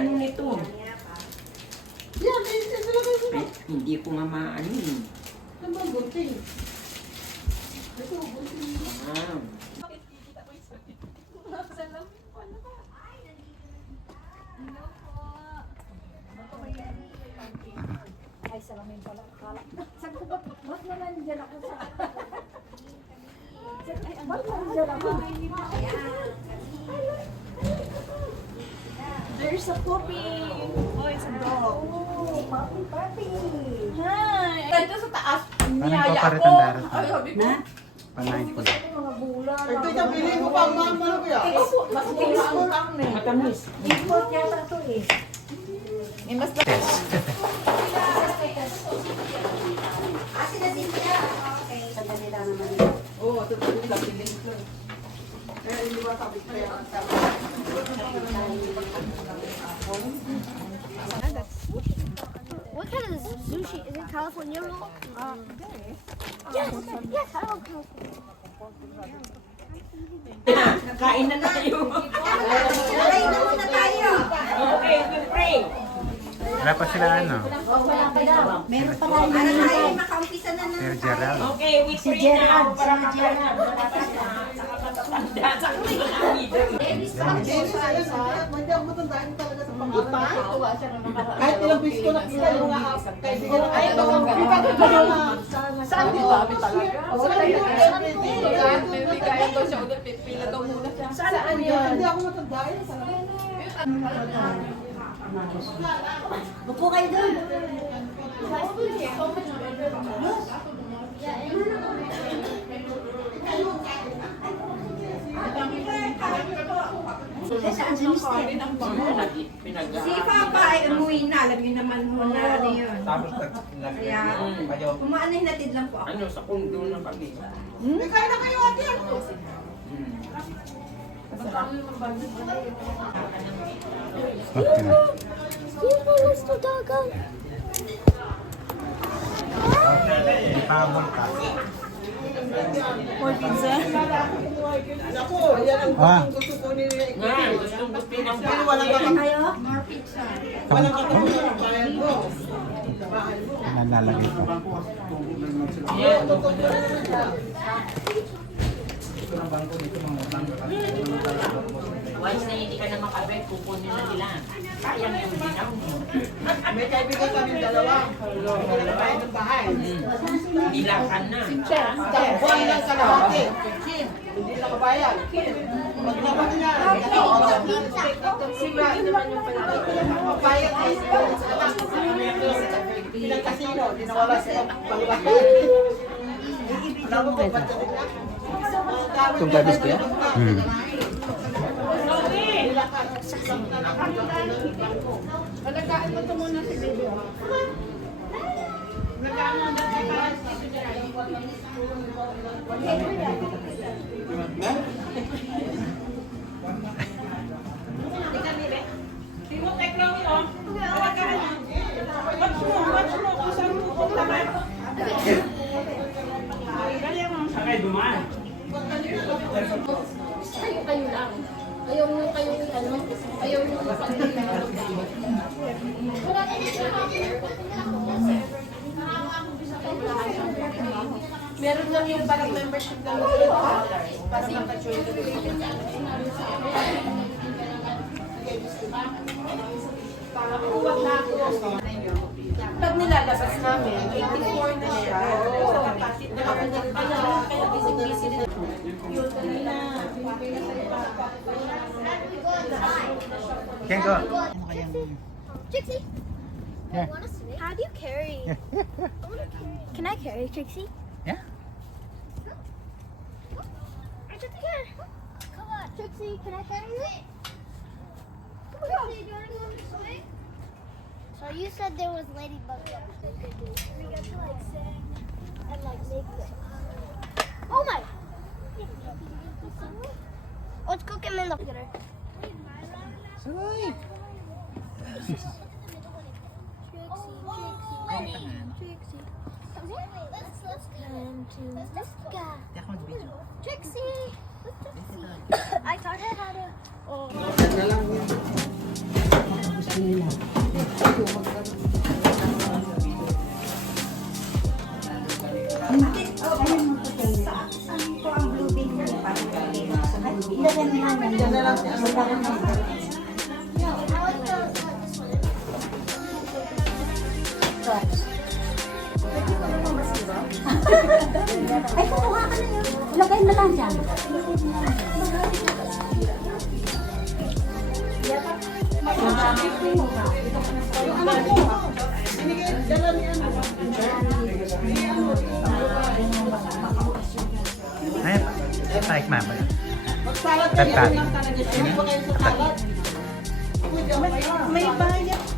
ano nito. Yan, Ay, hindi ko nga maano eh. ano ba gunting? Ito, gunting. Ah. Ay, salamin pala. Saan ko ba? Ba't na nandiyan ako sa... Ba't nandiyan ako? There's a puppy. Oh, it's a dog. Oh, papi, papi. Hi. Dito sa taas. Anong Niyaya paparit ako. ang darat mo? Ay, sabi ko. Panahin ko. Mga gula. Ito yung bilhin mo pa ang mama ko yan. Ikaw po, mas mura ang karne. Matamis. Import yata ito eh. Eh, mas Asin na din siya. Okay. Sa kanila naman. Oo, ito yung bilhin ko. Eh, hindi ba sabi ko yan? What kind of sushi? Is it California roll? Yes, yes, I love California. Kain na tayo. Alay na muna tayo. Okay, we pray. Wala pa sila ano? Wala pa daw. Meron pa tayo. Ano tayo, makaumpisa na Sir Gerald. Okay, we Si pray Gerard, now para si Gerard. matatanda sa mga amido. Hindi ako matandaan talaga sa pangalan. Kahit ilang beses ko nakita yung mga kaibigan. Ay, baka Saan di ba? Talaga. Hindi kaya daw siya ulit. Pipila daw muna siya. Saan yan? Hindi ako matandaan. Upo kayo doon. Saan si Mister? Si Papa ay umuwi na. Alam niyo naman ho na ano yun. Tapos Kaya, kumaano hinatid lang po ako. Ano, sa kundo na kami. May kaya na kayo ate. Okay na. Where's the dog go? Hindi pa habol ka. Ako, yan ang gusto ko ni Nga, gustong gusto ng Pero walang kakapit. Kayo? Walang kakapit sa bayan mo. Sa bahay mo. Nalalagay ko. Once na hindi ka na makabit, kukunin na nila. Sayang yung ginaw mo. May kaibigan kami dalawa. Wala bayan ng bahay. Nilakan na. Buwan lang sa lahati. Hindi nakabayad. Pag naman niya, bayad ay sa anak. Pinagkasino, dinawala sa pagbabayan. Alam mo kung ba't nila? Itong gabis ko yan? Alagaan mo ito muna si baby. Alagaan mo ito Kayo lang. Ayaw nyo kayong ano? Ayaw nyo Meron lang yung parang membership ng $8 para maka-join the Huwag na ako. Pag nilalabas namin, 84 na siya. Kaya busy-busy din. Yun kanina. Can go. Trixie, Yeah. I want to swing. How do you carry? I wanna carry. Can I carry Trixie? Yeah. Trixie, come on. Trixie, can I carry you? Trixie, do you want to go on the swing? So you said there was ladybugs upstairs. We got to like sing and like make this. Oh my! Let's cook him in the. Sorry. Trixie. Come here. Let's come to this guy. Trixie. I taught her how to. Oh. Yan na lang siya. Ay, kukuha ka na yun. Lagay na lang dyan. Yung anak ko, binigay, dala ni ano. Ay, tarik mama. Magsalat kayo, yan lang talaga. Sino ba kayo sa salat? May bayad